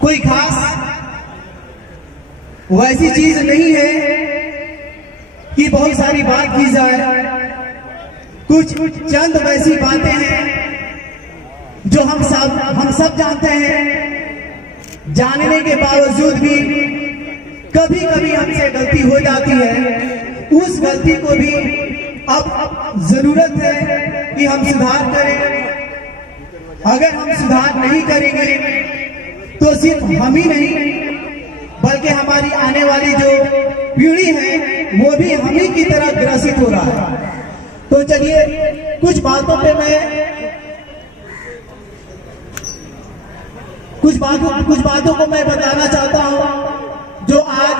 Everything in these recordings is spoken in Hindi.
कोई खास वैसी चीज नहीं है कि बहुत सारी बात की जाए। कुछ चंद वैसी बातें हैं जो हम सब जानते हैं। जानने के बावजूद भी कभी कभी हमसे गलती हो जाती है। उस गलती को भी अब जरूरत है कि हम सुधार करें। अगर हम सुधार नहीं करेंगे तो सिर्फ हम ही नहीं बल्कि हमारी आने वाली जो पीढ़ी है वो भी हम ही की तरह ग्रसित हो रहा है। तो चलिए कुछ बातों को मैं बताना चाहता हूं जो आज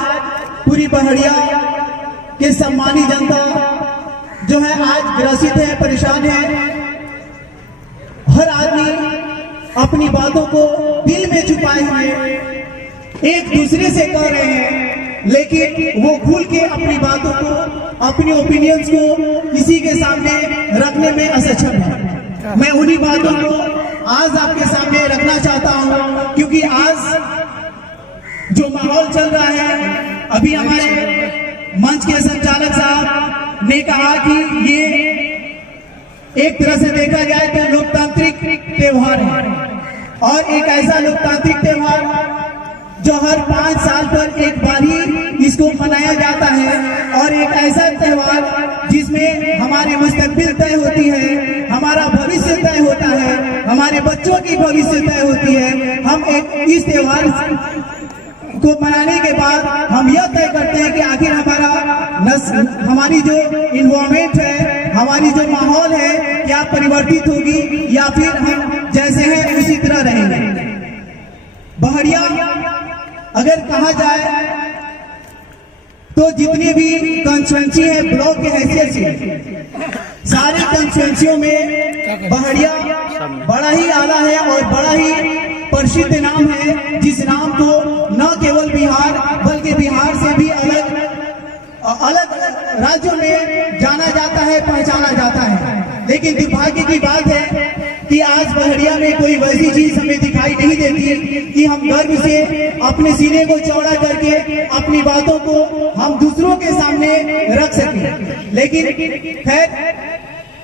पूरी पहाड़िया के सम्मानित जनता जो है आज ग्रसित है, परेशान है। हर आदमी अपनी बातों को दिल में छुपाए हुए एक दूसरे से कह रहे हैं, लेकिन वो भूल के अपनी बातों को, अपनी ओपिनियंस को किसी के सामने रखने में असक्षम है। मैं उन्हीं बातों को आज आपके सामने रखना चाहता हूं, क्योंकि आज जो माहौल चल रहा है, अभी हमारे मंच के संचालक साहब ने कहा कि ये एक तरह से देखा जाए तो लोकतांत्रिक त्योहार है और एक ऐसा लोकतांत्रिक त्योहार जो हर 5 साल पर एक बार ही इसको मनाया जाता है और एक ऐसा त्योहार जिसमें हमारे मुस्तकबिल तय होती है, हमारा भविष्य तय होता है, हमारे बच्चों की भविष्य तय होती है। हम इस त्योहार को मनाने के बाद हम यह तय करते हैं कि आखिर हमारी जो इन्वायरमेंट है, हमारी जो माहौल है, क्या परिवर्तित होगी या फिर हम जैसे हैं उसी तरह रहेंगे। पहाड़िया अगर कहा जाए तो जितनी भी कंस्टिट्यूएंसी है ब्लॉक के हैसियत से सारी कंस्टिट्यूएंसियों में पहाड़िया बड़ा ही आला है और बड़ा ही प्रसिद्ध नाम है, जिस नाम को न केवल बिहार बल्कि बिहार से भी अलग राज्यों में जाना जाता है, पहचाना जाता है। लेकिन दुर्भाग्य की बात है कि आज पहाड़िया में कोई वैसी चीज हमें दिखाई नहीं देती कि हम गर्व से अपने सीने को चौड़ा करके अपनी बातों को हम दूसरों के सामने रख सकें। लेकिन खैर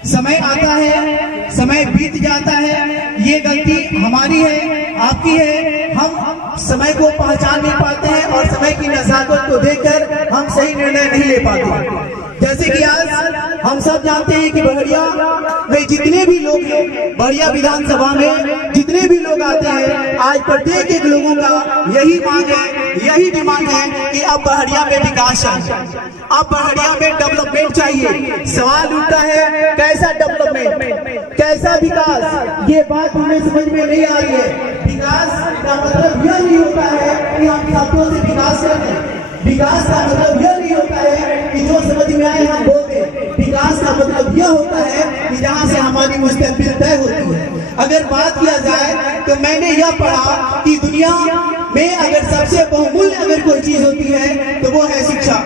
समय आता है, समय बीत जाता है, ये गलती हमारी है, आपकी है। हम समय को पहचान नहीं पाते हैं और समय की नज़ाकत को देखकर हम सही निर्णय नहीं ले पाते। जैसे कि आज हम सब जानते हैं कि पहाड़िया में जितने भी लोग हैं, पहाड़िया विधानसभा में जितने भी लोग आते हैं, आज प्रत्येक एक लोगों का यही मांग है, यही डिमांड है कि अब पहाड़िया में विकास चाहिए, अब पहाड़िया में डेवलपमेंट चाहिए। सवाल उठता है कैसा डेवलपमेंट, कैसा विकास, ये बात हमें समझ में नहीं आ रही है। विकास का मतलब यह नहीं होता है कि हम शब्दों से विकास करते हैं। विकास का मतलब यह नहीं होता है कि जो समझ में आए हम बोलते। विकास का मतलब यह होता है कि जहाँ से हमारी मुस्तकबिल तय होती है। अगर बात किया जाए तो मैंने यह पढ़ा कि दुनिया में अगर सबसे बहुमूल्य अगर कोई चीज होती है तो वो है शिक्षा।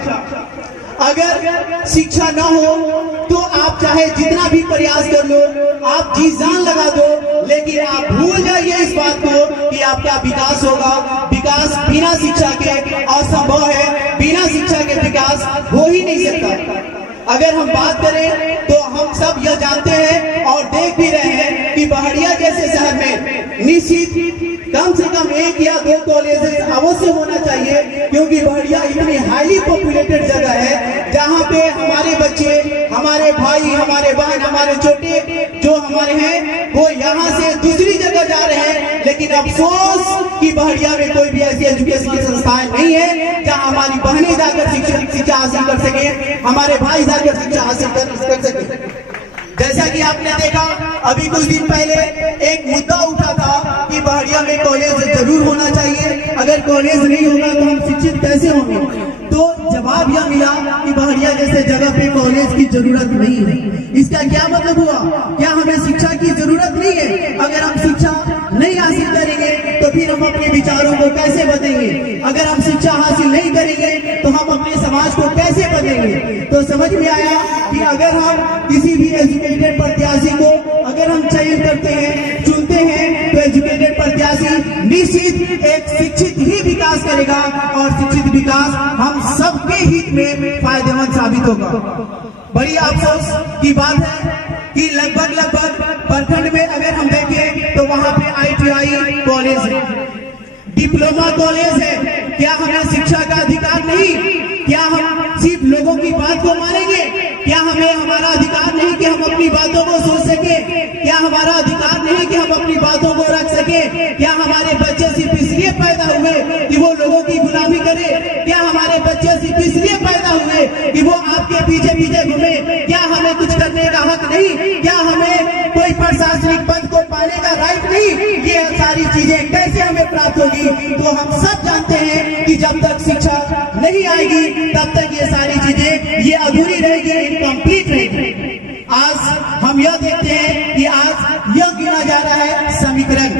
अगर शिक्षा न हो तो आप चाहे जितना भी प्रयास कर लो, आप जी जान लगा दो, लेकिन आप भूल जाइए इस बात को कि आपका विकास होगा। विकास बिना शिक्षा के असंभव है, बिना शिक्षा के विकास हो ही नहीं सकता। अगर हम बात करें तो हम सब यह जानते हैं और देख भी रहे हैं कि पहाड़िया जैसे शहर में निश्चित कम से कम 1 या 2 कॉलेजेस अवश्य होना चाहिए, क्योंकि पहाड़िया इतनी हाईली पॉपुलेटेड जगह है जहाँ पे हमारे बच्चे, हमारे भाई, हमारे बहन, हमारे छोटे जो हमारे हैं वो यहाँ से दूसरी जगह जा रहे हैं। लेकिन अफसोस कि पहाड़िया में कोई भी ऐसी एजुकेशन की संस्थाएं नहीं है जहाँ हमारी बहनें जाकर शिक्षा हासिल कर सके, हमारे भाई जाकर शिक्षा हासिल कर सके। जैसा कि आपने देखा अभी कुछ दिन पहले एक मुद्दा उठा था कि पहाड़िया में कॉलेज जरूर होना चाहिए, अगर कॉलेज नहीं होगा तो हम शिक्षित कैसे होंगे। तो जवाब यह मिला कि पहाड़िया जैसे जगह पे कॉलेज की जरूरत नहीं है। इसका क्या मतलब हुआ? क्या हमें शिक्षा की जरूरत नहीं है? अगर हम शिक्षा नहीं हासिल करेंगे तो फिर हम अपने विचारों को कैसे बदलेंगे? अगर हम शिक्षा हासिल नहीं करेंगे तो हम अपने समाज को कैसे बदलेंगे? तो समझ में आया कि अगर हम किसी भी एजुकेटेड प्रत्याशी को अगर हम चयन करते हैं, चुनते हैं, तो निश्चित एक शिक्षित ही विकास करेगा और शिक्षित विकास हम सबके हित में फायदेमंद साबित होगा। बड़ी अफसोस की बात है कि लगभग प्रखंड में अगर हम देखें तो वहां पे ITI कॉलेज है, डिप्लोमा कॉलेज है। क्या हमें शिक्षा का अधिकार नहीं? क्या हम सिर्फ लोगों की बात को मानेंगे? क्या हमें हमारा अधिकार नहीं कि हम अपनी बातों को सोच सके? क्या हमारा अधिकार नहीं कि हम अपनी बातों को रख सके? क्या हमारे बच्चे सिर्फ इसलिए पैदा हुए कि वो लोगों की गुलामी करे? क्या हमारे बच्चे सिर्फ इसलिए पैदा हुए कि वो आपके पीछे पीछे घूमे? क्या हमें कुछ करने का हक नहीं? क्या हमें कोई प्रशासनिक पद को पाने का राइट नहीं? ये सारी चीजें कैसे हमें प्राप्त होगी? तो हम सब जानते हैं कि जब तक शिक्षा नहीं आएगी तब तक ये सारी चीजें ये अधूरी रहेगी, इनकम्प्लीट रहेगी। आज हम यह देखते हैं कि आज यह गिना जा रहा है समीकरण।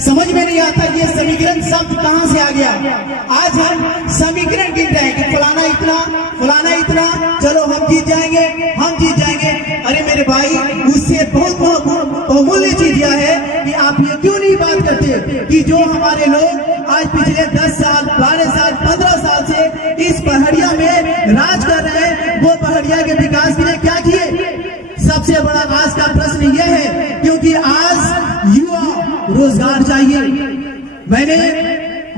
समझ में नहीं आता ये समीकरण शब्द कहां से आ गया। आज हम समीकरण गिन रहे हैं कि फलाना इतना, चलो हम जीत जाएंगे। अरे मेरे भाई, उससे बहुत बहुमूल्य चीज यह है कि आप ये क्यों नहीं बात करते कि जो हमारे लोग आज पिछले 10 साल, 12 साल, 15 साल से इस पहाड़िया में राज कर रहे हैं, वो पहाड़िया के विकास के लिए क्या किए? सबसे बड़ा आज का प्रश्न यह है, क्योंकि आज युवा रोजगार चाहिए।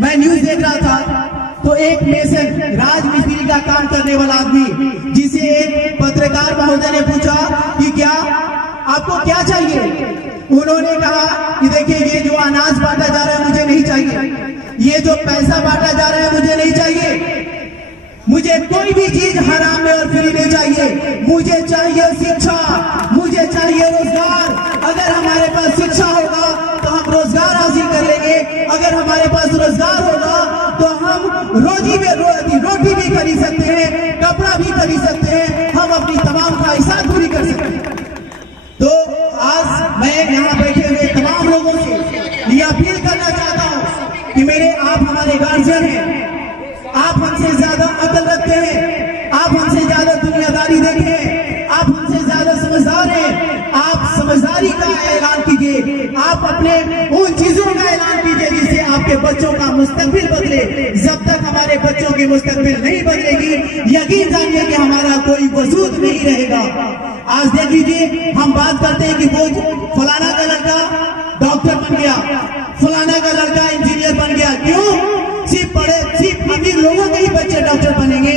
मैं न्यूज देख रहा था तो एक मेसन राजमिस्त्री का काम करने वाला आदमी, जिसे एक पत्रकार महोदय ने पूछा कि क्या आपको क्या चाहिए? उन्होंने कहा कि देखिए, ये जो अनाज बांटा जा रहा है मुझे नहीं चाहिए, ये जो पैसा बांटा जा रहा है मुझे नहीं चाहिए, मुझे कोई भी चीज हराम में और फ्री नहीं चाहिए। मुझे चाहिए शिक्षा, मुझे चाहिए रोजगार। अगर हमारे पास शिक्षा होगा तो हम रोजगार हासिल कर लेंगे। अगर हमारे पास रोजगार होगा तो हम रोटी भी खरीद सकते हैं, कपड़ा भी खरीद सकते हैं, हम अपनी तमाम ख्वाहिशात पूरी कर सकते हैं। तो आज मैं यहाँ बैठे हुए तमाम लोगों से यह अपील करना चाहता हूँ कि आप हमारे गार्जियन हैं, आप हमसे ज्यादा अकल रखते हैं, आप हमसे ज्यादा दुनियादारी देखते हैं, आप हमसे ज्यादा समझदार हैं। आप समझदारी का ऐलान कीजिए, आप अपने उन चीजों का ऐलान कीजिए जिससे आपके बच्चों का मुस्तकबिल बदले। जब तक हमारे बच्चों की मुस्तकबिल नहीं बदलेगी, यकीन जानिए कि हमारा कोई वजूद नहीं रहेगा। आज देख लीजिए, हम बात करते हैं कि वो फलाना का लड़का डॉक्टर बन गया, फलाना का लड़का इंजीनियर बन गया। क्यों? सिर्फ अमीर लोगों के ही बच्चे डॉक्टर बनेंगे,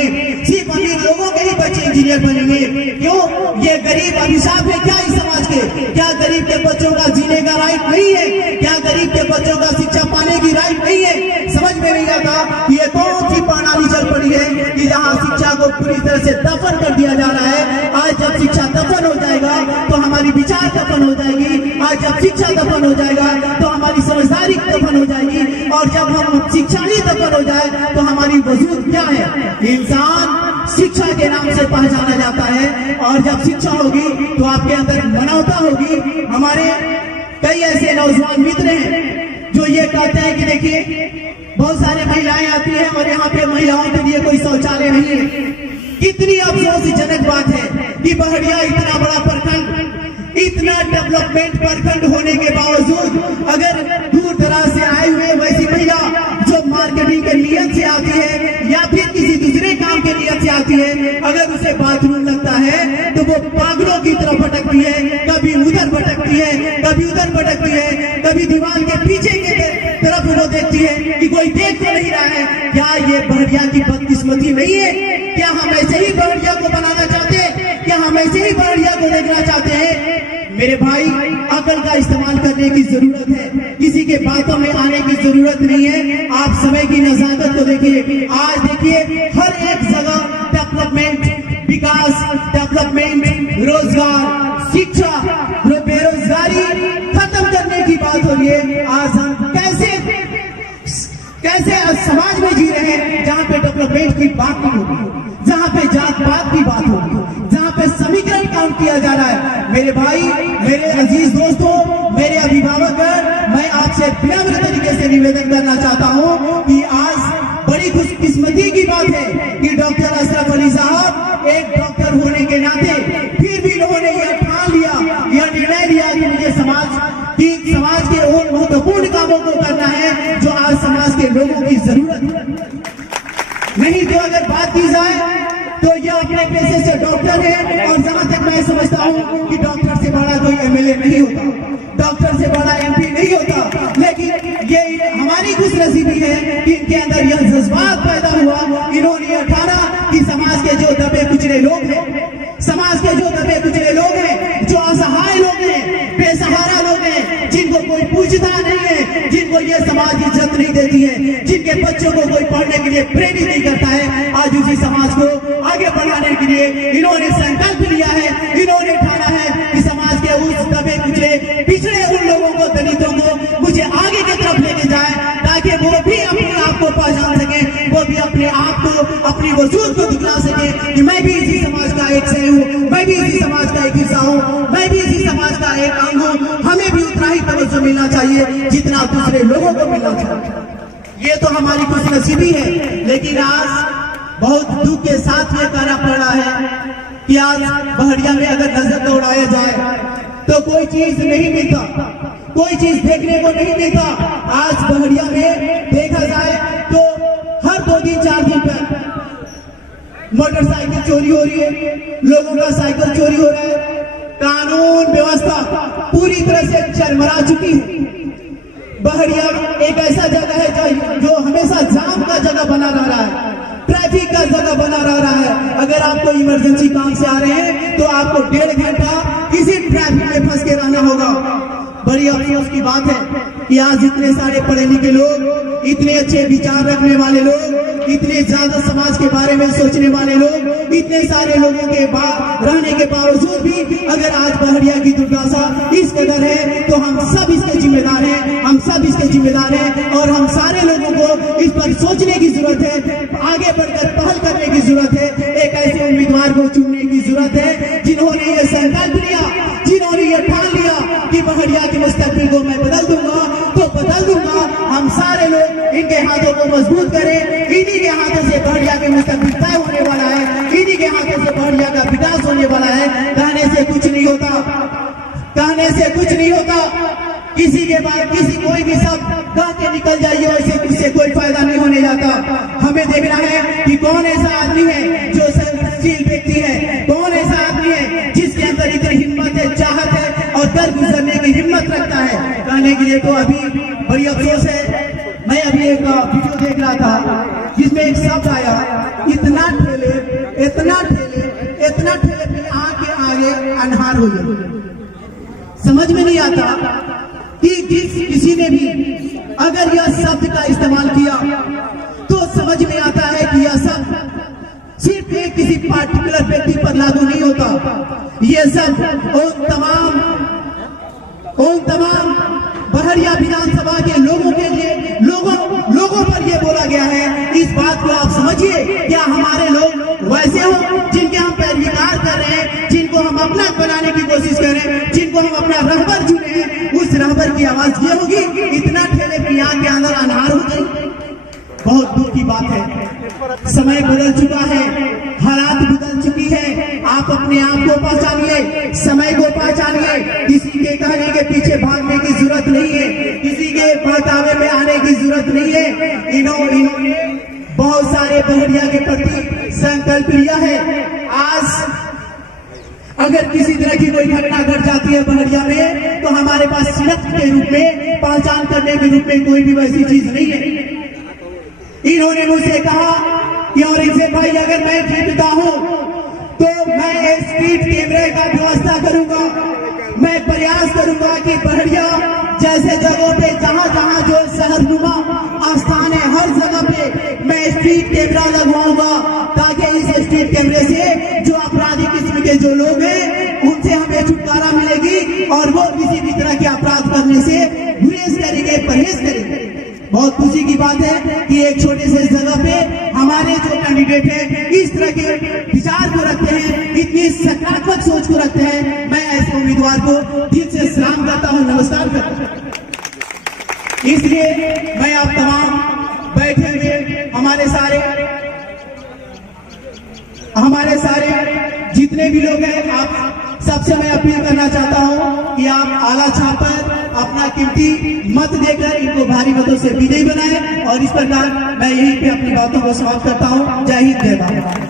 सिर्फ अमीर लोगों के ही बच्चे इंजीनियर बनेंगे। क्यों? ये गरीब अभिशाप है क्या इस समाज के? क्या गरीब के बच्चों का जीने का राइट नहीं है? क्या गरीब के बच्चों का शिक्षा पाने की राइट नहीं है? समझ में नहीं आता ये कौन सी प्रणाली चल पड़ी है कि जहाँ शिक्षा को पूरी तरह से दफन कर दिया जा रहा है। आज जब शिक्षा दफन हो जाएगा तो हमारी विचार दफन हो जाएगी। आज जब शिक्षा दफन हो जाएगा तो हमारी समझदारी दफन हो जाएगी। और जब हम शिक्षा ही दफन हो जाए तो हमारी वजूद क्या है? इंसान शिक्षा के नाम से पहचाना जाता है। और जब शिक्षा होगी तो आपके अंदर मानवता होगी। हमारे कई ऐसे नौजवान मित्र हैं जो ये कहते हैं कि देखिए, बहुत सारे महिलाएं आती हैं और यहाँ पे महिलाओं के लिए कोई शौचालय नहीं है। कितनी अफसोसजनक बात है कि बहड़िया इतना बड़ा प्रखंड, इतना डेवलपमेंट प्रखंड होने के बावजूद अगर दूर दराज से आए हुए वैसी महिला जो मार्केटिंग के नियत से आती है या फिर किसी दूसरे काम के नियत से आती है, अगर उसे बाथरूम लगता है तो वो पागलों की तरफ भटकती है, कभी उधर भटकती है, कभी उधर भटकती है, कभी दीवार के पीछे के तरफ वो देखती है कि कोई देख तो नहीं रहा है। क्या ये बहड़िया की बदकिस्मती नहीं है? क्या हम ऐसे ही बहड़िया को बनाना चाहते हैं? क्या हम ऐसे ही बहड़िया को देखना चाहते हैं? मेरे भाई, अकल का इस्तेमाल करने की जरूरत है, किसी के बातों में आने की जरूरत नहीं है। आप समय की नजाकत को देखिए। आज देखिए, हर एक जगह डेवलपमेंट, विकास, डेवलपमेंट, रोजगार, शिक्षा, बेरोजगारी खत्म करने की बात हो रही है। आज हम कैसे समाज में जी रहे हैं जहाँ पे डेवलपमेंट की बात नहीं होगी, जहाँ पे जात पात की बात होगी, जहाँ पे समीकरण काउंट किया जा रहा है। मेरे भाई, मेरे अजीज दोस्तों, मेरे अभिभावक, मैं आपसे विनम्र तरीके से निवेदन करना चाहता हूँ कि आज बड़ी खुशकिस्मती की बात है कि डॉक्टर अशरफ अली साहब एक डॉक्टर होने के नाते फिर भी लोगों ने यह ठान लिया, यह निर्णय लिया कि मुझे समाज के उन महत्वपूर्ण कामों को करना है जो की जाए तो ये अपने पेशे से डॉक्टर है, और जहां तक मैं समझता हूँ कि डॉक्टर से बड़ा कोई एमएलए नहीं होता, डॉक्टर से बड़ा एमपी नहीं होता। लेकिन ये हमारी खुशनसीबी है कि इनके अंदर यह जज्बात पैदा हुआ, इन्होंने यह ठाना कि समाज के जो दबे कुचले लोग हैं, समाज के जो दबे कुचले लोग हैं, जो असहाय लोग हैं, बेसहारा लोग हैं, जिनको कोई पूछता नहीं है, जिनको ये समाज इज्जत नहीं देती है, जिनके बच्चों को कोई पढ़ने के लिए प्रेरित नहीं करता है, आज उसी समाज को आगे बढ़ाने के लिए इन्होंने संकल्प लिया है, इन्होंने ठाना है कि समाज के उस दबे कुचले पिछड़े उन लोगों को, दलितों को मुझे आगे की तरफ लेके जाए, ताकि वो भी अपने आप को पहचान सके, वो भी अपने आप को, अपनी वजूद को दिखला सके कि मैं भी इसी समाज का एक सह हूँ, मैं भी इसी समाज का एक हिस्सा हूँ, मैं भी इसी समाज का एक अंग हूँ। हमें भी उतना ही तवज्जो मिलना चाहिए जितना दूसरे लोगों को मिलना चाहिए। ये तो हमारी खुशनसीबी है। लेकिन आज बहुत दुख के साथ ये कहना पड़ रहा है कि आज बहरिया में अगर नजर दौड़ाया जाए तो कोई चीज नहीं मिलता, कोई चीज देखने को नहीं मिलता। आज बहरिया में देखा जाए तो हर 2 दिन 4 दिन पर मोटरसाइकिल चोरी हो रही है, लोगों का साइकिल चोरी हो रहा है, कानून व्यवस्था पूरी तरह से चरमरा चुकी है। बहरिया एक ऐसा जगह है जो हमेशा जाम का जगह बना रहा है, ट्रैफिक का जगह बना रहा है। अगर आपको इमरजेंसी काम से आ रहे हैं तो आपको 1.5 घंटा इसी ट्रैफिक में फंस के रहना होगा। बड़ी अफसोस की बात है कि आज इतने सारे पढ़े लिखे लोग, इतने अच्छे विचार रखने वाले लोग, इतने ज्यादा समाज के बारे में सोचने वाले लोग, इतने सारे लोगों के रहने के बावजूद भी अगर आज बहरिया की दुर्दशा इस कदर है तो हम सब इसके जिम्मेदार हैं, हम सब इसके जिम्मेदार हैं। और हम सारे लोगों को इस पर सोचने की जरूरत है, आगे बढ़कर पहल करने की जरूरत है, एक ऐसे उम्मीदवार को चुनने की जरूरत है जिन्होंने ये संकल्प लिया, जिन्होंने ये ठान लिया कि बहरिया के मुस्तकबिल को मैं बदल दूंगा तो बदल दूंगा। हम सारे लोग इनके हाथों को मजबूत करें, इन्हीं के हाथों से बहरिया के मुस्तकबिल तय होने वाला है, इन्हीं के हाथों से बहरिया का विकास होने वाला है। कहने से कुछ नहीं होता, कहने से कुछ नहीं होता। किसी के बाद किसी कोई भी शब्द कह के निकल जाइए, वैसे उससे कोई फायदा नहीं होने जाता। हमें देखना है कि कौन ऐसा आदमी है जो संवेदनशील व्यक्ति है, कौन ऐसा आदमी है जिसके अंदर इतनी हिम्मत है, चाहत है और दर गुजरने की हिम्मत रखता है। कहने के लिए तो अभी बड़ी अफसोस है। मैं अभी एक वीडियो देख रहा था जिसमें एक शब्द आया, इतना ठेले, इतना ठेले, इतना ठेले फिर आगे आगे अनहार हो गए। समझ में नहीं आता कि किसी ने भी अगर यह शब्द का इस्तेमाल किया तो समझ में आता है कि यह शब्द सिर्फ एक किसी पार्टिकुलर व्यक्ति पर लागू नहीं होता। यह शब्द उन तमाम बहरिया विधानसभा के लोगों के लिए, लोगों पर यह बोला गया है। इस बात को आप समझिए, क्या हमारे लोग वैसे हो जिनके हम पैरविकार कर रहे हैं, जिनको हम अपना बनाने की कोशिश कर रहे हैं, जिनको हम अपना रहबर चुने हैं, उस रहबर की आवाज ये होगी, इतना ठेले की आग के अंदर अनहार हो गई। बहुत दुख की बात है। समय बदल चुका है, हालात बदल चुकी है। आप अपने आप को पहचानिए, समय को पहचानिए। किसी के कहने के पीछे भागने की जरूरत नहीं है, किसी के बहकावे में आने की जरूरत नहीं है। इन्होंने बहुत सारे बहरिया के प्रति संकल्प लिया है। आज अगर किसी तरह की कोई घटना घट जाती है बहरिया में तो हमारे पास शिनाख्त के रूप में, पहचान करने के रूप में कोई भी वैसी चीज नहीं है। इन्होंने मुझसे कहा कि और इनसे भाई अगर मैं जीतता हूं तो मैं स्पीड कैमरे का व्यवस्था करूंगा, मैं प्रयास करूंगा कि बहरिया जैसे जगहों पे जहां जहां जो शहरनुमा स्थान है हर जगह पे मैं स्पीड कैमरा लगवाऊंगा, ताकि इस स्पीड कैमरे से जो अपराधी किस्म के जो लोग हैं उनसे हमें छुटकारा मिलेगी और वो किसी भी तरह के अपराध करने से गुरेज करेंगे, परहेज करेंगे। बहुत खुशी की बात है कि एक छोटे से जगह पे हमारे जो कैंडिडेट हैं इस तरह के विचार को रखते हैं, इतनी सकारात्मक सोच को रखते हैं। मैं ऐसे उम्मीदवार को दिल से सलाम करता हूं, नमस्कार करता हूं। इसलिए मैं आप तमाम बैठे हुए हमारे सारे जितने भी लोग हैं, आप सबसे मैं अपील करना चाहता हूं कि आप आला छापर अपना कीमती मत देकर इनको भारी मतों से विजयी बनाए। और इस प्रकार मैं यहीं पे अपनी बातों को समाप्त करता हूँ। जय हिंद, जय भारत।